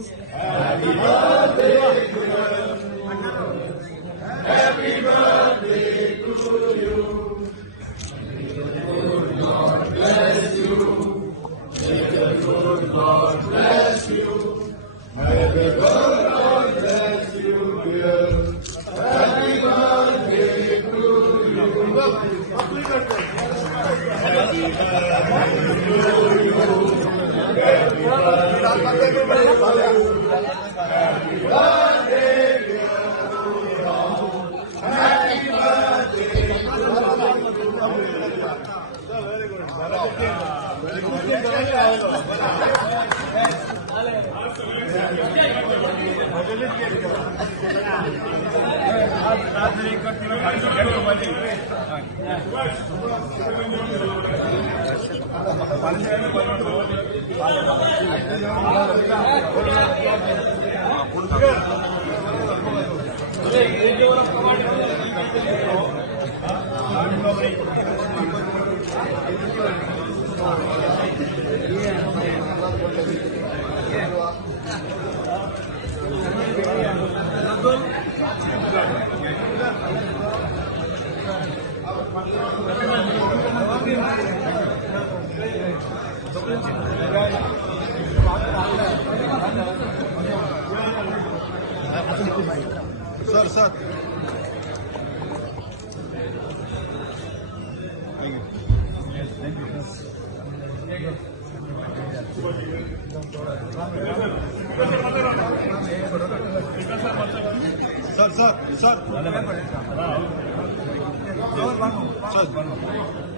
Happy birthday to you. Happy birthday to you. Good God bless you. May the good God bless you. May the good God bless you, dear. Happy birthday to you. Happy birthday to you. Happy birthday to you. Happy birthday, dear. Happy birthday Sir. Sir.